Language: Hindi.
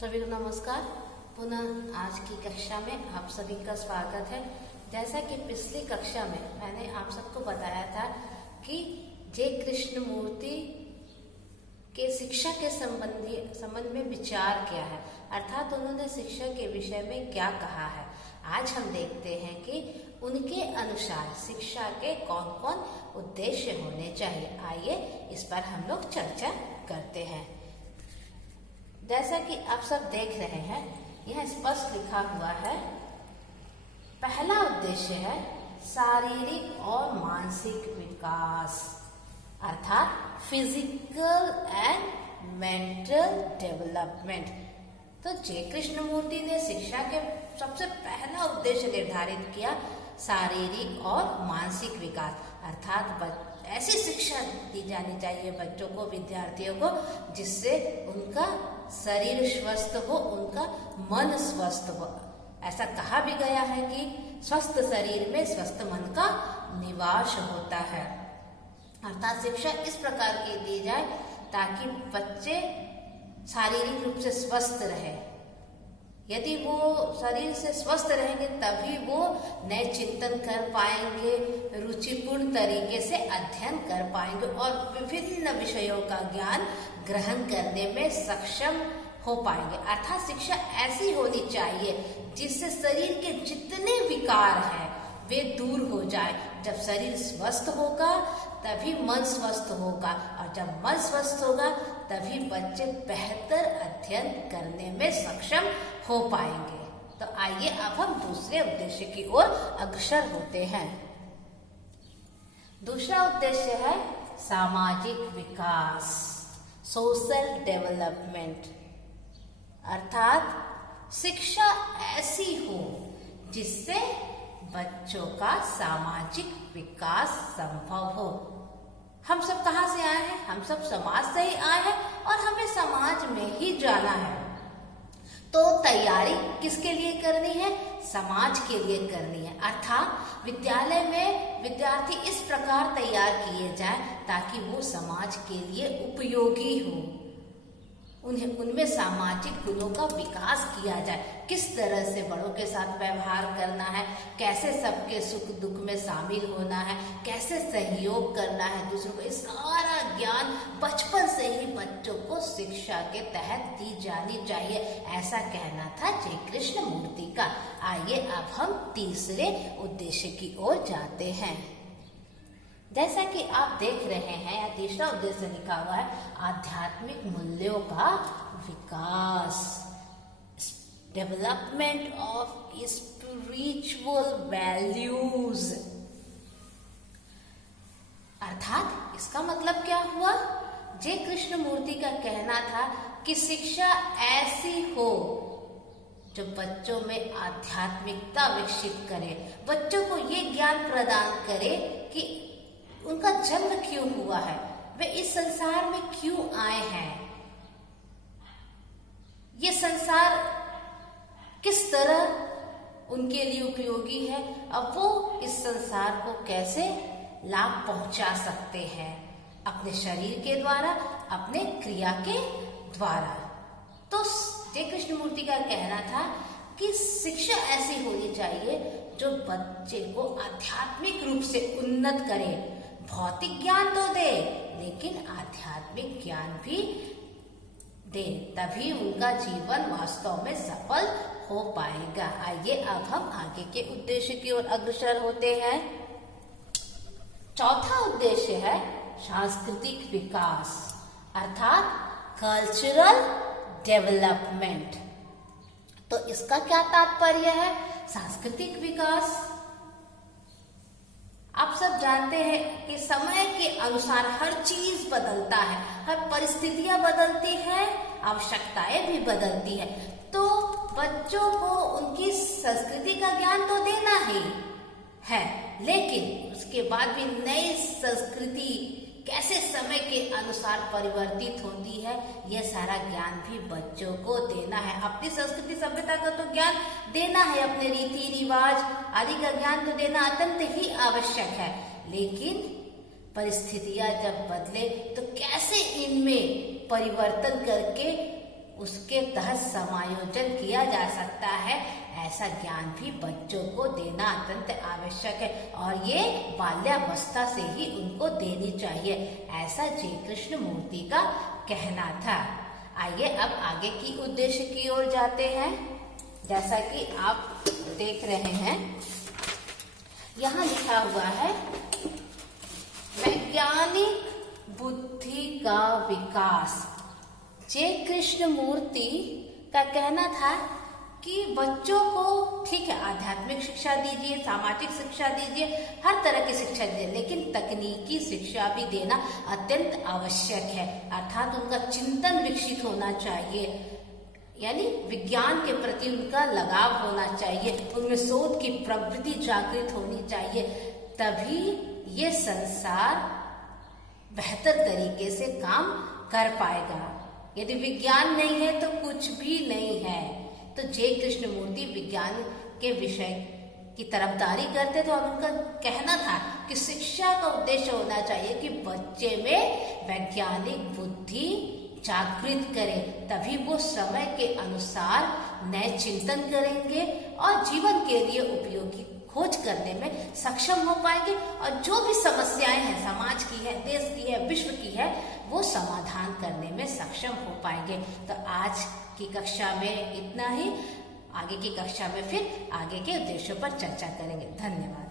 सभी को नमस्कार। पुनः आज की कक्षा में आप सभी का स्वागत है। जैसा कि पिछली कक्षा में मैंने आप सबको बताया था कि जय कृष्ण मूर्ति के शिक्षा के संबंध में विचार क्या है, अर्थात उन्होंने शिक्षा के विषय में क्या कहा है। आज हम देखते हैं कि उनके अनुसार शिक्षा के कौन कौन उद्देश्य होने चाहिए। आइए इस पर हम लोग चर्चा करते हैं। जैसा कि आप सब देख रहे हैं, यह स्पष्ट लिखा हुआ है। पहला उद्देश्य है शारीरिक और मानसिक विकास, अर्थात फिजिकल एंड मेंटल डेवलपमेंट। तो जय कृष्ण मूर्ति ने शिक्षा के सबसे पहला उद्देश्य निर्धारित किया शारीरिक और मानसिक विकास, अर्थात ऐसी शिक्षा दी जानी चाहिए बच्चों को, विद्यार्थियों को, जिससे उनका शरीर स्वस्थ हो, उनका मन स्वस्थ हो। ऐसा कहा भी गया है कि स्वस्थ शरीर में स्वस्थ मन का निवास होता है। अर्थात शिक्षा इस प्रकार की दी जाए ताकि बच्चे शारीरिक रूप से स्वस्थ रहे। यदि वो शरीर से स्वस्थ रहेंगे तभी वो नए चिंतन कर पाएंगे, रुचिपूर्ण तरीके से अध्ययन कर पाएंगे और विभिन्न विषयों का ज्ञान ग्रहण करने में सक्षम हो पाएंगे। अर्थात शिक्षा ऐसी होनी चाहिए जिससे शरीर के जितने विकार हैं वे दूर हो जाए। जब शरीर स्वस्थ होगा तभी मन स्वस्थ होगा, और जब मन स्वस्थ होगा तभी बच्चे बेहतर अध्ययन करने में सक्षम हो पाएंगे। तो आइए अब हम दूसरे उद्देश्य की ओर अग्रसर होते हैं। दूसरा उद्देश्य है सामाजिक विकास, सोशल डेवलपमेंट, अर्थात शिक्षा ऐसी हो जिससे बच्चों का सामाजिक विकास संभव हो। हम सब कहाँ से आए हैं? हम सब समाज से ही आए हैं और हमें समाज में ही जाना है। तो तैयारी किसके लिए करनी है? समाज के लिए करनी है। अर्थात विद्यालय में विद्यार्थी इस प्रकार तैयार किए जाए ताकि वो समाज के लिए उपयोगी हो, उनमें सामाजिक गुणों का विकास किया जाए। किस तरह से बड़ों के साथ व्यवहार करना है, कैसे सबके सुख दुख में शामिल होना है, कैसे सहयोग करना है दूसरों को, इस सारा ज्ञान बचपन से ही बच्चों को शिक्षा के तहत दी जानी चाहिए। ऐसा कहना था जय कृष्ण मूर्ति का। आइए अब हम तीसरे उद्देश्य की ओर जाते हैं। जैसा कि आप देख रहे हैं, या तीसरा उद्देश्य लिखा हुआ है आध्यात्मिक मूल्यों का विकास, डेवलपमेंट ऑफ स्पिरिचुअल वैल्यूज। अर्थात इसका मतलब क्या हुआ? जय कृष्ण मूर्ति का कहना था कि शिक्षा ऐसी हो जो बच्चों में आध्यात्मिकता विकसित करे, बच्चों को ये ज्ञान प्रदान करे कि उनका जन्म क्यों हुआ है, वे इस संसार में क्यों आए हैं, ये संसार किस तरह उनके लिए उपयोगी है, अब वो इस संसार को कैसे लाभ पहुंचा सकते हैं अपने शरीर के द्वारा, अपने क्रिया के द्वारा। तो जय कृष्ण मूर्ति का कहना था कि शिक्षा ऐसी होनी चाहिए जो बच्चे को आध्यात्मिक रूप से उन्नत करे। भौतिक ज्ञान तो दे लेकिन आध्यात्मिक ज्ञान भी दे, तभी उनका जीवन वास्तव में सफल हो पाएगा। आइए अब हम आगे के उद्देश्य की ओर अग्रसर होते हैं। चौथा उद्देश्य है सांस्कृतिक विकास, अर्थात कल्चरल डेवलपमेंट। तो इसका क्या तात्पर्य है? सांस्कृतिक विकास, आप सब जानते हैं कि समय के अनुसार हर चीज बदलता है, हर परिस्थितियां बदलती हैं, आवश्यकताएं भी बदलती है। तो बच्चों को उनकी संस्कृति का ज्ञान तो देना ही है, लेकिन उसके बाद भी नई संस्कृति कैसे समय के अनुसार परिवर्तित होती है, यह सारा ज्ञान भी बच्चों को देना है। अपनी संस्कृति सभ्यता का तो ज्ञान देना है, अपने रीति रिवाज आदि का ज्ञान तो देना अत्यंत ही आवश्यक है, लेकिन परिस्थितियां जब बदले तो कैसे इनमें परिवर्तन करके उसके तहत समायोजन किया जा सकता है, ऐसा ज्ञान भी बच्चों को देना अत्यंत आवश्यक है और ये बाल्यावस्था से ही उनको देनी चाहिए, ऐसा जय कृष्ण मूर्ति का कहना था। आइए अब आगे की उद्देश्य की ओर जाते हैं। जैसा कि आप देख रहे हैं, यहाँ लिखा हुआ है वैज्ञानिक बुद्धि का विकास। जय कृष्ण मूर्ति का कहना था कि बच्चों को ठीक है आध्यात्मिक शिक्षा दीजिए, सामाजिक शिक्षा दीजिए, हर तरह की शिक्षा दीजिए, लेकिन तकनीकी शिक्षा भी देना अत्यंत आवश्यक है। अर्थात उनका चिंतन विकसित होना चाहिए, यानी विज्ञान के प्रति उनका लगाव होना चाहिए, उनमें शोध की प्रवृत्ति जागृत होनी चाहिए, तभी ये संसार बेहतर तरीके से काम कर पाएगा। यदि विज्ञान नहीं है तो कुछ भी नहीं है। तो जय कृष्ण मूर्ति विज्ञान के विषय की तरफदारी करते थे और उनका कहना था कि शिक्षा का उद्देश्य होना चाहिए कि बच्चे में वैज्ञानिक बुद्धि जागृत करें, तभी वो समय के अनुसार नए चिंतन करेंगे और जीवन के लिए उपयोगी खोज करने में सक्षम हो पाएंगे और जो भी समस्याएं हैं समाज की है, देश की है, विश्व की है, वो समाधान करने में सक्षम हो पाएंगे। तो आज की कक्षा में इतना ही। आगे की कक्षा में फिर आगे के उद्देश्यों पर चर्चा करेंगे। धन्यवाद।